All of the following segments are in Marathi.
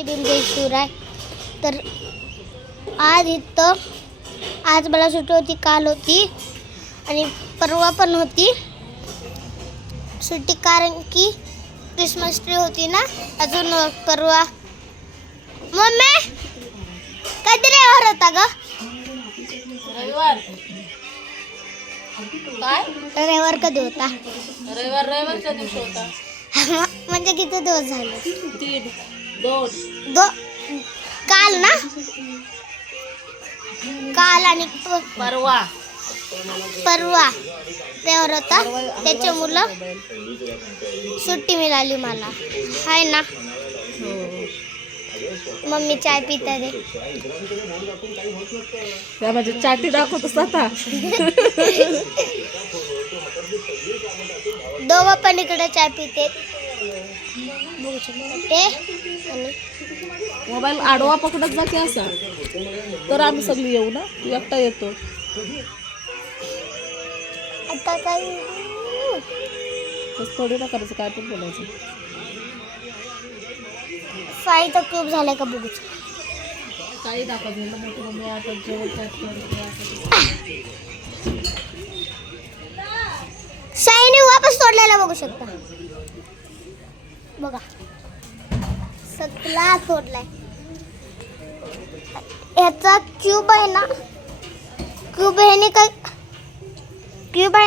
जयंती भीमजय शिवराय. तर आज मला सुट्टी होती, काल होती आणि परवा पण होती सुट्टी, कारण की क्रिसमस ट्री होती ना. अजून परवा मम्मी कधी रविवार होता ग? रविवार कधी होता? रविवारच्या दिवशी होता. म्हणजे किती दिवस झाले? 3 2 काल ना, काल आणि परवा रविवार होता. त्याच्या मुलं सुट्टी मिळाली मला, हाय ना. मम्मी चाय पिता दे. त्या माझी चाटी दाखवतोस आता. दोघं पण इकडे चाय पिते. मोबाईल आडवा पकडत जा की असा, तर आम्ही सगळी येऊ ना. तू एकटा येतो. आता काय थोडी ना करायचं, काय पण बोलायचं. साईचा क्यूब झालाय का बघूच. काही दाखवायचं मोठी मम्मी आता जेवण साईने वापस तोडलेला बघू शकता. बघा सगळा तोडलाय. याचा क्यूब आहे ना, क्यूब आहे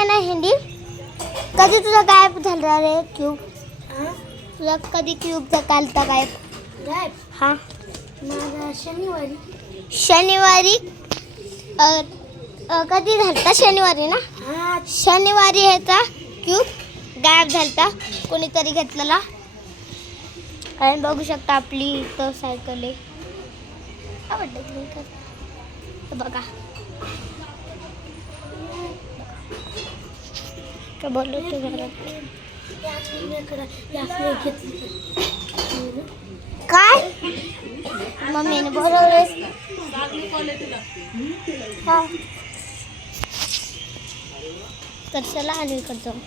ना हिंदी. कधी तुझा गायब झाला रे क्यूब? तुझा कधी क्यूबचा कालता गायब? हा, माझा शनिवारी कधी झालता? शनिवारी ना. शनिवारी ह्याचा क्यूब गायब झालता, कोणीतरी घेतलेला. आणि बघू शकता आपली इथं सायकल आहे. आवडलं बघा. काय बोललो ते घरात काय मम्मीने बरोबर. हा तर चला आणि इकडे जाऊ.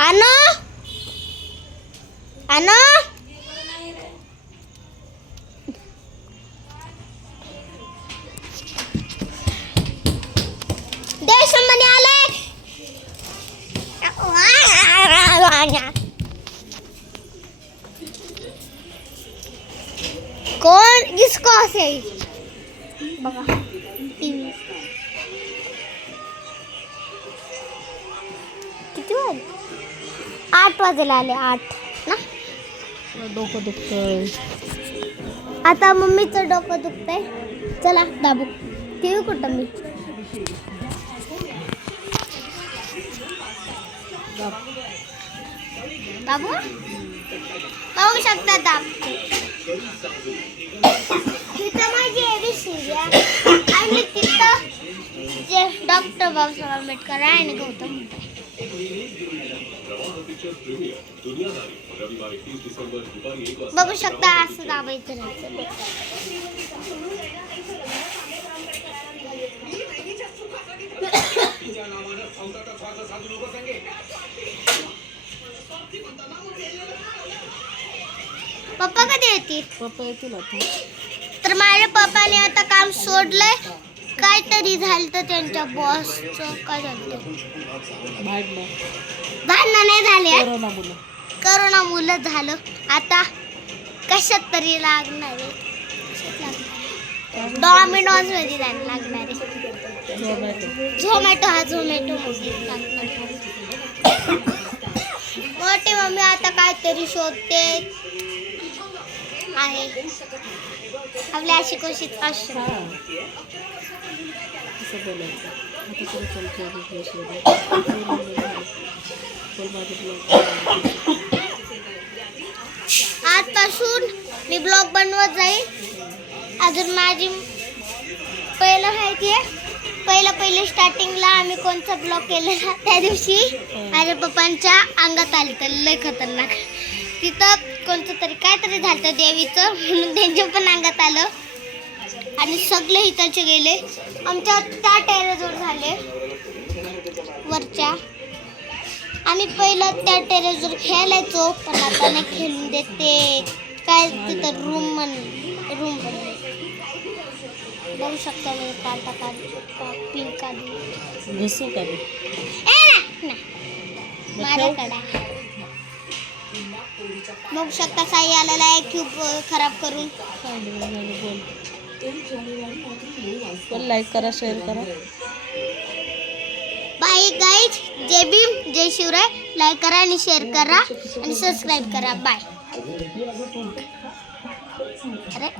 आनो देशमनी आले. कौन किसको से बघा टीव्ही. किती वाजले? 8 वाजेला आले. 8 ना. डोकं दुखतंय. आता मम्मीचं डोकं दुखतंय. चला दाबू. टीव्ही कुठं मी? दाबू बघू शकता. दाब तिथं माझी एबीसीडी आहे आणि तिथं जे डॉक्टर बाबासाहेब आंबेडकर आहे आणि गौतम. बघू शकता असं दाबायचं राहायचं. पप्पा कधी येतील? पप्पा येतील आता. तर माझ्या पप्पाने आता काम सोडलंय. काहीतरी झालं तर त्यांच्या बॉसचं. काय झालं? भांडण नाही झाले, करोना मुलं झालं. आता कशात तरी लागणार आहे. डॉमिनोज मध्ये जायला लागणार आहे. झोमॅटो मध्ये लागणार आहे. मोठी मम्मी आता काहीतरी शोधते आहे. आपल्या अशी कोशिश असते. आजपासून मी ब्लॉग बनवत जाईल. अजून माझी पहिले स्टार्टिंगला आम्ही कोणता ब्लॉग केलेला त्या दिवशी माझ्या पप्पांच्या अंगात आली तर लय खतरनाक. तिथं कोणतं तरी काहीतरी झालं देवीचं, म्हणून त्यांच्या पण अंगात आलं आणि सगळे इथलचे गेले. आमच्या त्या टेरेसवर झाले वरच्या. आम्ही पहिलं त्या टेरेसवर खेळायचो, पण आता नाही खेळून देते. काय तिथं रूम बनली. बघू शकता मी काढ पिंक काढली. घुसू का मी? माझ्याकडे बघू शकता साई आलेला आहे क्यूब खराब करून. बोल लाईक करा, शेअर करा. बाय गाईज, जय भीम, जय शिवराय. लाईक करा आणि शेअर करा आणि सबस्क्राईब करा. बाय. अरे